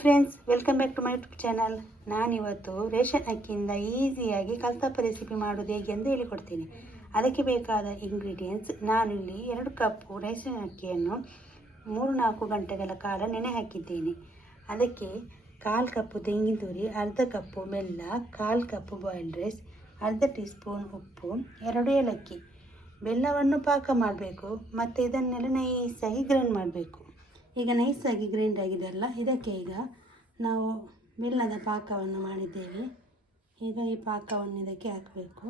Friends, welcome back to my YouTube channel. ನಾನಿವತ್ತು ration ಅಕ್ಕಿಯಿಂದ ಈಸಿಯಾಗಿ ಕಲ್ತಪ್ಪ ರೆಸಿಪಿ ಮಾಡೋದು ಹೇಗೆ ಎಂದು ಹೇಳಿಕೊಡ್ತೀನಿ. ಅದಕ್ಕೆ ಬೇಕಾದ ಇಂಗ್ರೀಡಿಯೆಂಟ್ಸ್, ನಾನಿಲ್ಲಿ 2 ಕಪ್ಪು ರೇಷನ್ ಅಕ್ಕಿಯನ್ನು 3-4 ಗಂಟೆಗಳ ಕಾಲ ನೆನೆ ಹಾಕಿದ್ದೇನೆ. ಅದಕ್ಕೆ 1/4 ಕಪ್ಪು ತೆಂಗಿನ ತುರಿ, ಅರ್ಧ ಕಪ್ಪು ಬೆಲ್ಲ, 1/4 ಕಪ್ಪು ಬಾಯ್ಲ್ಡ್ ರೈಸ್, ಅರ್ಧ ಟೀ ಸ್ಪೂನ್ ಉಪ್ಪು, 2 ಏಲಕ್ಕಿ. ಬೆಲ್ಲವನ್ನು ಪಾಕ ಮಾಡಬೇಕು ಮತ್ತು ಇದನ್ನೆಲ್ಲ ನೈಸಾಗಿ ಗ್ರೈಂಡ್ ಮಾಡಬೇಕು. ಈಗ ನೈಸಾಗಿ ಗ್ರೈಂಡ್ ಆಗಿದೆಲ್ಲ, ಇದಕ್ಕೆ ಈಗ ನಾವು ಬೆಲ್ಲದ ಪಾಕವನ್ನು ಮಾಡಿದ್ದೇವೆ. ಈಗ ಈ ಪಾಕವನ್ನು ಇದಕ್ಕೆ ಹಾಕಬೇಕು.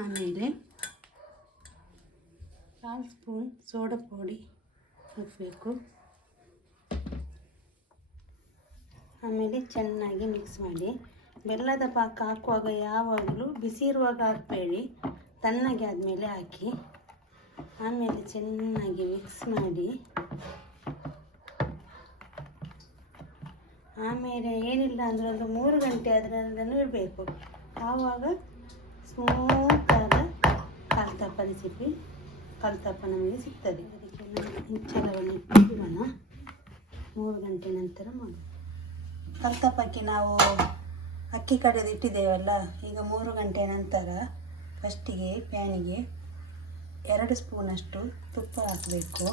ಆಮೇಲೆ 1/4 ಸ್ಪೂನ್ ಸೋಡಾ ಪುಡಿ ಹಾಕಬೇಕು. ಆಮೇಲೆ ಚೆನ್ನಾಗಿ ಮಿಕ್ಸ್ ಮಾಡಿ. ಬೆಲ್ಲದ ಪಾಕ ಹಾಕುವಾಗ ಯಾವಾಗಲೂ ಬಿಸಿ ಇರುವಾಗ ಹಾಕಬೇಡಿ, ತಣ್ಣಗೆ ಆದಮೇಲೆ ಹಾಕಿ. ಆಮೇಲೆ ಚೆನ್ನಾಗಿ ಮಿಕ್ಸ್ ಮಾಡಿ. ಆಮೇಲೆ ಏನಿಲ್ಲ ಅಂದರೆ ಒಂದು 3 ಗಂಟೆ ಅದನ್ನು ಇಡಬೇಕು. ಆವಾಗ ಸ್ಮೂತಾದ ಕಲ್ತಪ್ಪ ರೆಸಿಪಿ ಕಲ್ತಪ್ಪ ನಮಗೆ ಸಿಗ್ತದೆ. ಅದಕ್ಕೆ ಮುಚ್ಚಳವನ್ನು ಇಡೋಣ. 3 ಗಂಟೆ ನಂತರ ಮಾಡಿ. ಕಲ್ತಪ್ಪಕ್ಕೆ ನಾವು ಅಕ್ಕಿ ಕಡೆದು ಇಟ್ಟಿದ್ದೇವಲ್ಲ, ಈಗ 3 ಗಂಟೆ ನಂತರ ಫಸ್ಟಿಗೆ ಪ್ಯಾನಿಗೆ 2 ಸ್ಪೂನಷ್ಟು ತುಪ್ಪ ಹಾಕಬೇಕು.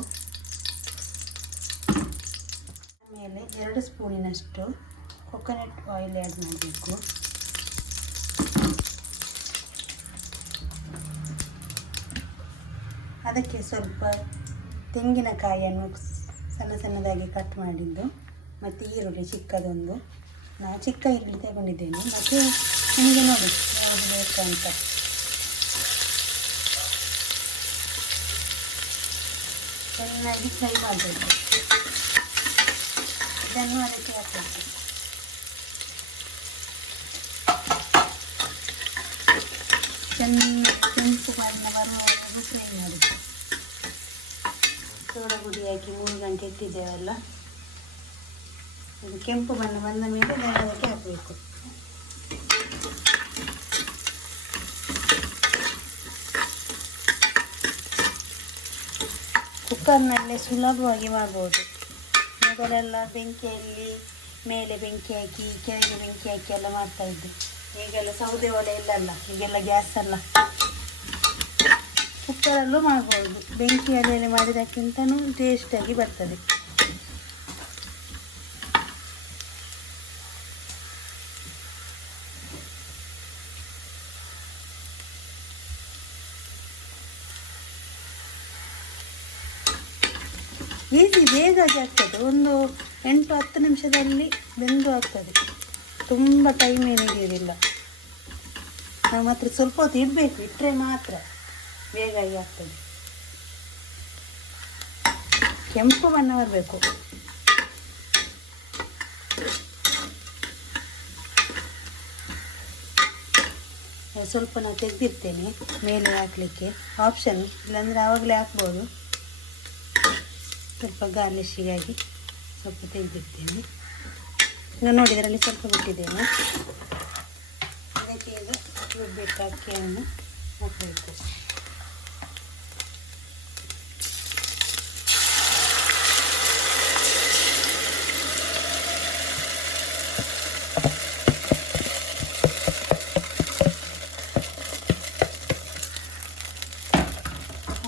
ಆಮೇಲೆ 2 ಸ್ಪೂನಿನಷ್ಟು ಕೊಕೊನಟ್ ಆಯಿಲ್ ಆ್ಯಡ್ ಮಾಡಬೇಕು. ಅದಕ್ಕೆ ಸ್ವಲ್ಪ ತೆಂಗಿನಕಾಯಿಯನ್ನು ಸಣ್ಣ ಸಣ್ಣದಾಗಿ ಕಟ್ ಮಾಡಿದ್ದು ಮತ್ತು ಈರುಳ್ಳಿ ಚಿಕ್ಕದೊಂದು, ನಾನು ಚಿಕ್ಕ ಈರುಳ್ಳಿ ತಗೊಂಡಿದ್ದೇನೆ. ಮತ್ತು ನಿಮಗೆ ನೋಡಿ ಯಾವುದು ಬೇಕು ಅಂತ. ಚೆನ್ನಾಗಿ ಫ್ರೈ ಮಾಡಬೇಕು. ಇದನ್ನು ಅದಕ್ಕೆ ಹಾಕಬೇಕು. ಚೆನ್ನಾಗಿ ಕೆಂಪು ಬಣ್ಣ ಬರುವವರೆಗೂ ಫ್ರೈ ಮಾಡಬೇಕು. ಸೋಡಾ ಪುಡಿ ಹಾಕಿ 3 ಗಂಟೆ ಇಟ್ಟಿದ್ದೇವಲ್ಲ, ಇದು ಕೆಂಪು ಬಣ್ಣ ಬಂದ ಮೇಲೆ ಅದಕ್ಕೆ ಹಾಕಬೇಕು. ಕುಕ್ಕರ್ನಲ್ಲೇ ಸುಲಭವಾಗಿ ಮಾಡ್ಬೋದು. ಮೊದಲೆಲ್ಲ ಬೆಂಕಿಯಲ್ಲಿ ಮೇಲೆ ಬೆಂಕಿ ಹಾಕಿ ಕೆಳಗೆ ಬೆಂಕಿ ಹಾಕಿ ಎಲ್ಲ ಮಾಡ್ತಾಯಿದ್ದೆ. ಈಗೆಲ್ಲ ಸೌದೆ ಒಲೆ ಇಲ್ಲಲ್ಲ, ಈಗೆಲ್ಲ ಗ್ಯಾಸ್ ಅಲ್ಲ. ಕುಕ್ಕರಲ್ಲೂ ಮಾಡ್ಬೋದು. ಬೆಂಕಿ ಒಲೆಯಲ್ಲಿ ಮಾಡಿದ್ದಕ್ಕಿಂತನೂ ಟೇಸ್ಟಾಗಿ ಬರ್ತದೆ. ಈಸಿ, ಬೇಗಾಗಿ ಆಗ್ತದೆ. ಒಂದು 8-10 ನಿಮಿಷದಲ್ಲಿ ಬೆಂದು ಆಗ್ತದೆ. ತುಂಬ ಟೈಮ್ ಏನು ಹಿಡಿಯೋದಿಲ್ಲ. ನಾವು ಮಾತ್ರ ಸ್ವಲ್ಪ ಹೊತ್ತು ಇಡಬೇಕು, ಇಟ್ಟರೆ ಮಾತ್ರ ಬೇಗಾಗಿ ಆಗ್ತದೆ. ಕೆಂಪು ಬಣ್ಣ ಬರಬೇಕು. ಸ್ವಲ್ಪ ನಾನು ತೆಗೆದಿರ್ತೇನೆ ಮೇಲೆ ಹಾಕಲಿಕ್ಕೆ, ಆಪ್ಷನ್, ಇಲ್ಲಾಂದರೆ ಆವಾಗಲೇ ಹಾಕ್ಬೋದು. ಸ್ವಲ್ಪ ಗಾರ್ಲಿಶಿಗಾಗಿ ಸ್ವಲ್ಪ ತೆಗೆದಿರ್ತೇನೆ. ಈಗ ನೋಡಿ, ಇದರಲ್ಲಿ ಸ್ವಲ್ಪ ಬಿಟ್ಟಿದ್ದೇನೆ. ಇದಕ್ಕೆ ಈಗ ಬಿಟ್ಟು ಅಕ್ಕಿಯನ್ನು ಹಾಕಬೇಕು.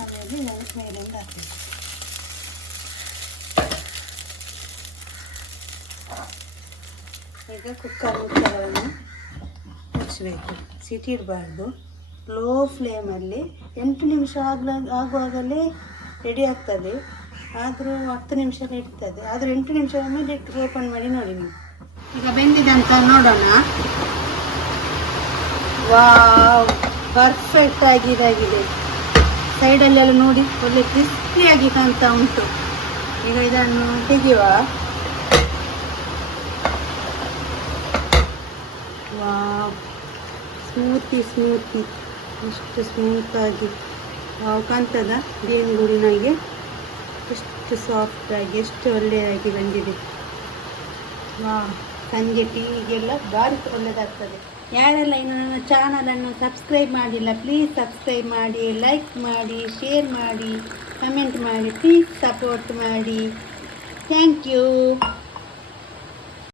ಆಮೇಲೆ ಮೇಲಿಂದ ಹಾಕಬೇಕು. ಈಗ ಕುಕ್ಕರ್ ಮುಚ್ಚಳವನ್ನು ಮುಚ್ಚಬೇಕು. ಸಿಟಿ ಇಡಬಾರ್ದು. ಲೋ ಫ್ಲೇಮಲ್ಲಿ 8 ನಿಮಿಷ ಆಗುವಾಗಲೇ ರೆಡಿ ಆಗ್ತದೆ. ಆದರೂ 10 ನಿಮಿಷ ಇಡ್ತದೆ. ಆದರೂ 8 ನಿಮಿಷ ಮೇಲೆ ಓಪನ್ ಮಾಡಿ ನೋಡಿ ನೀವು. ಈಗ ಬೆಂದಿದೆ ಅಂತ ನೋಡೋಣ. ವಾವ್, ಪರ್ಫೆಕ್ಟ್ ಆಗಿದೆ. ಸೈಡಲ್ಲೆಲ್ಲ ನೋಡಿ ಒಳ್ಳೆ ಕ್ರಿಸ್ಪಿಯಾಗಿ ಕಾಣ್ತಾ ಉಂಟು. ಈಗ ಇದನ್ನು ತೆಗೆಯುವ. ವಾವ್, ಸ್ಮೂತಿ ಎಷ್ಟು ಸ್ಮೂತಾಗಿ ಕಾಣ್ತದ. ದೇನಿಗೂಡಿನಾಗೆ ಎಷ್ಟು ಸಾಫ್ಟಾಗಿ, ಎಷ್ಟು ಒಳ್ಳೆಯದಾಗಿ ಬಂದಿದೆ. ವಾವ್, ಸಂಜೆ ಟೀಗೆಲ್ಲ ಭಾರಿ ಒಳ್ಳೆಯದಾಗ್ತದೆ. ಯಾರೆಲ್ಲ ಇನ್ನು ನನ್ನ ಚಾನಲನ್ನು ಸಬ್ಸ್ಕ್ರೈಬ್ ಮಾಡಿಲ್ಲ, ಪ್ಲೀಸ್ ಸಬ್ಸ್ಕ್ರೈಬ್ ಮಾಡಿ, ಲೈಕ್ ಮಾಡಿ, ಶೇರ್ ಮಾಡಿ. ಕಮೆಂಟ್ ಮಾಡಿ, ಪ್ಲೀಸ್ ಸಪೋರ್ಟ್ ಮಾಡಿ. Thank you.